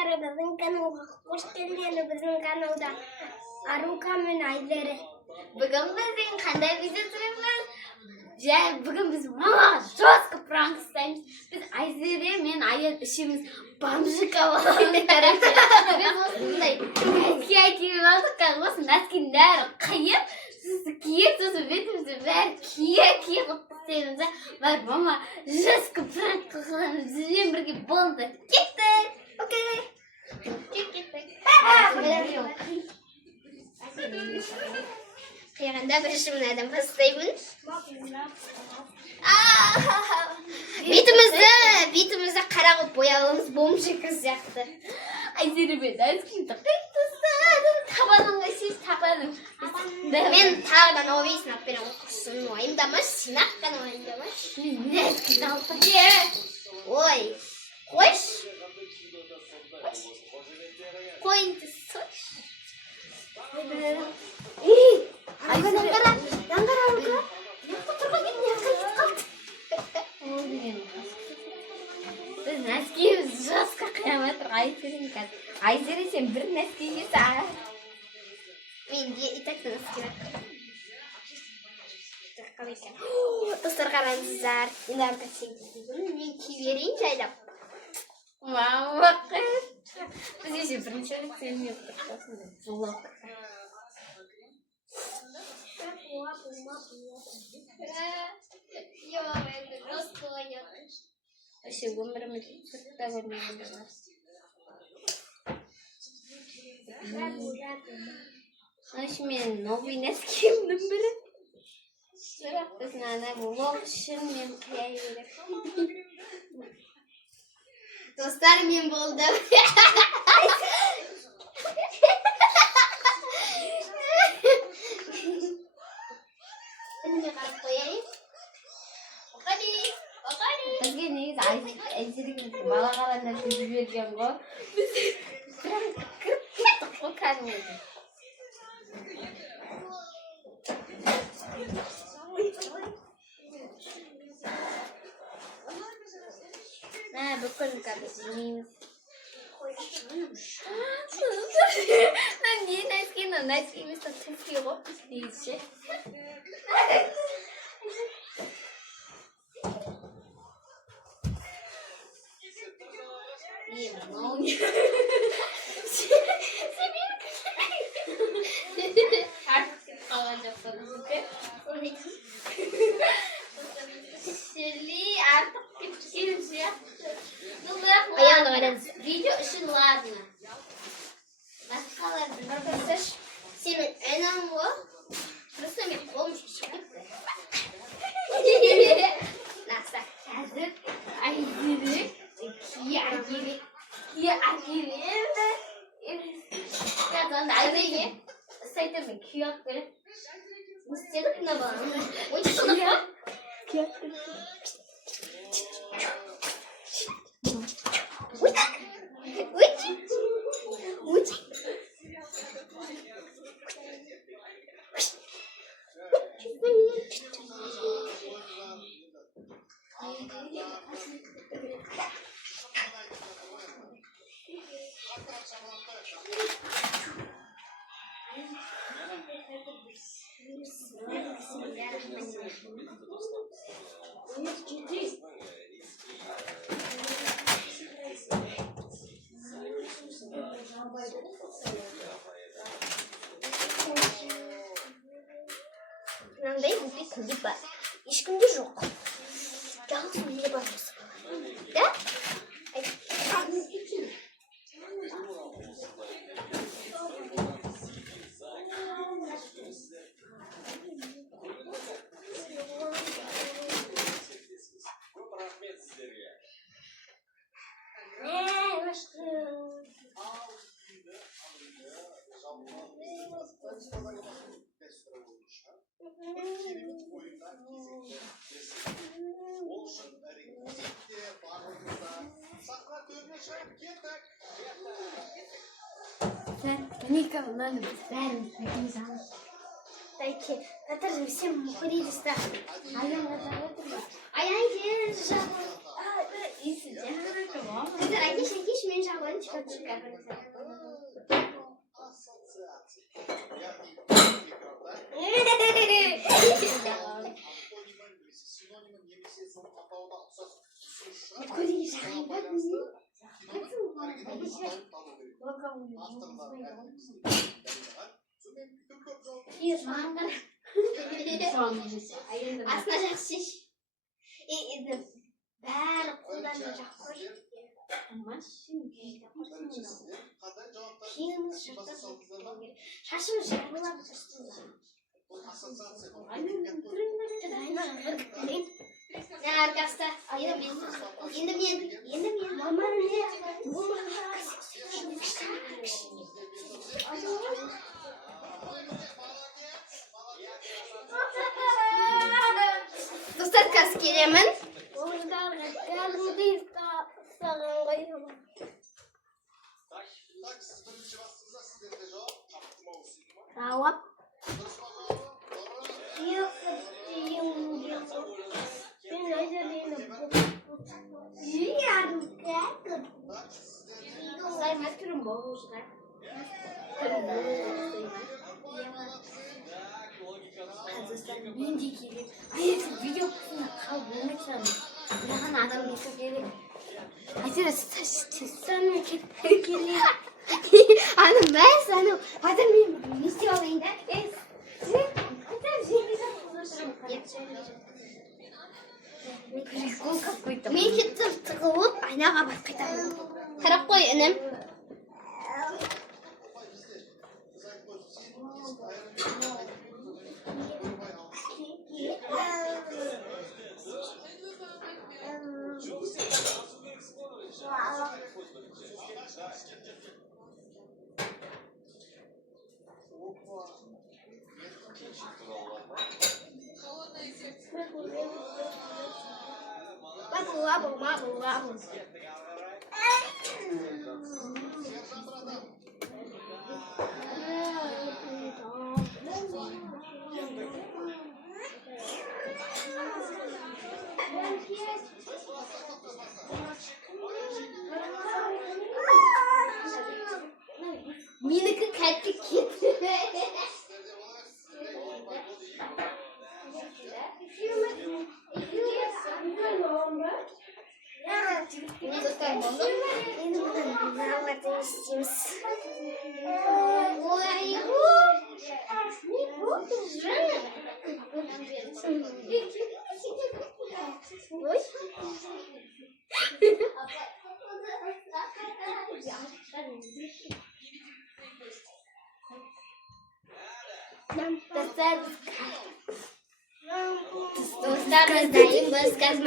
Нಮಸ್ಕಾರ біздің каналға қош келдіңіздер. Біздің каналда Арука мен Айзере. Бүгін біздің қандай видео түсіреміз? Бүгін біз мама жестко пранк істейміз. Біз Айзере мен Аян үшеуміз бомжика боламыз. Біз осындай нәски киіп алдық. Осы нәскінің бәрі қиып, сосын киіп, сосын бетімізді бәрі киіп істейміз. Бар мама жестко пранк қылғанымыз бізбен бірге болды. Кеттік! Окей. Кеттік. Қиғанда бірінші мынадан бастаймын. Бетімізді қара қылып бояуымыз бомжика сияқты. Айзеремен нәскиді қиып табаныңа сез табаның. Мен тағыдан овейсін ап берем оқысын. Ойымдамаш, синаққан ойымдамаш. Нәскиді алып Ой, қойш. Қойынды сош. Даңғара Арука. Яқта тұрған еді, яққа кетіп қалды. Біз нәскиіміз жастқа қияматыр. Айзере сен бір нәскиге саға. Мен де и так нәскиге. Достар қараңыздар. Енді Арука сен кидің. Мен киіп берейін жайлап. Мама қыз. Біз еше бірінші рет сенімен тұрсың. Влог. Вообще өміріміз сыртта көрмеген. Вообще мен новый нәскиімнің бірі. Бірақ біздің ана влог үшін мен қия берем. Достар, мен болдым. Önüme қарап қояйын. Оқали. Бізге негізі Айзереге бала қаланда жіберген ғой. Біз кіріп кеттік қой кәдімгі. Бүкіл қазір жемейміз. Не нәскиіміз түспей ғой дейізші. Видео үшін ладно. Arkadaşlar, senin önemli o. Burası bir olmuş çıktı. Nasıl? Hazır Ayzere Ayzere saydım kıyakları. Mıstık ne var? O çıkıyor. Kıyakları. Mынандай бүйтіп не бар. Ешкімде жоқ. Жалғыз менде бар осы. Да? Ника, надо быстрее. Дайте, это же все мухаристы. Аян, это Аян, и сидят. Кыздар, әкеш, мен жағылайын Aslında жақсы. Бәрі қолдан жақсы. Шашым жабылып тұрсын. Arkadaşlar енді мен мамам не достар қазір келемін. Жауап. Мен де келем. Видео қысында қалып болмайсам. Маған адам бесі керек. Айтыра сәсәнім келем. Аны бәс, аны батыр мен не істеп алайын да? Прикол какой-то. Мен кеттім тығылып, айнаға бас қайтамын. Қарап қой, інім. Бабу. Менікі кәтті кетті. Достар болды. Енді бұдан нағыларды істейміз. Достар, біз қазір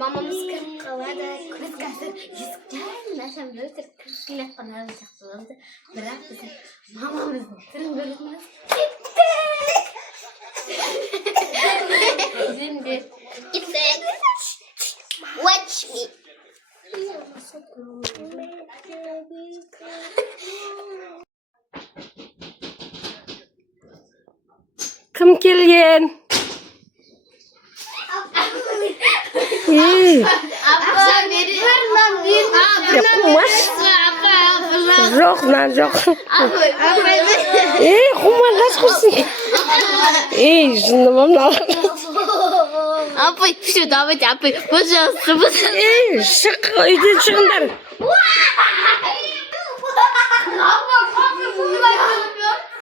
мамамыз кіріп қалады. Біз қазір есіктен нашам өтір кіріп қалады жақсылығымды. Бірақ біздің мамамыздың түрін көрдіңіз. Кеттік. Watch me. Кім келген? Жоқ, нан жоқ. Құмарлас құрсын. Жындымам мынау. Апай, все, давайте, апай, пожалуйста. Шық, үйден шығыңдар.